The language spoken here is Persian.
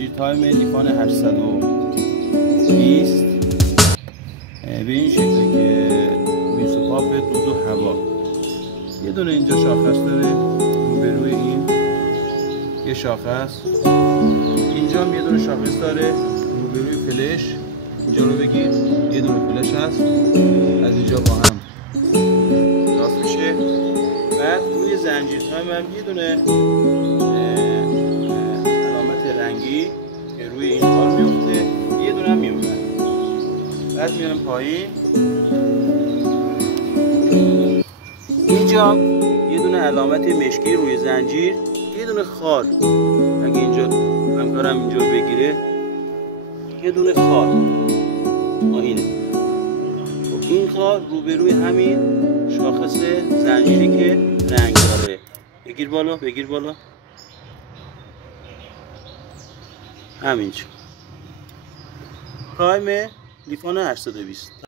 زنجیر تایم لیفان 820 به این شکلی که میسوپاپ دود و هوا. یه دونه اینجا شاخص داره روبروی این یه شاخص، اینجا هم یه دونه شاخص داره روبروی فلش. اینجا رو بگید یه دونه فلش هست، از اینجا با هم راست میشه. بعد روی زنجیر تایم هم یه دونه علامت رنگی که روی این کار میفته، یه دونه هم میمونه. بعد میام پایین، اینجا یه دونه علامت مشکی روی زنجیر، یه دونه خار. اگه اینجا همکارم اینجا بگیره، یه دونه خار اینه. خب این خار روبروی همین شاخص زنجیری که رنگ داره. بگیر بالا، بگیر بالا، همینجا تایم لیفان 820.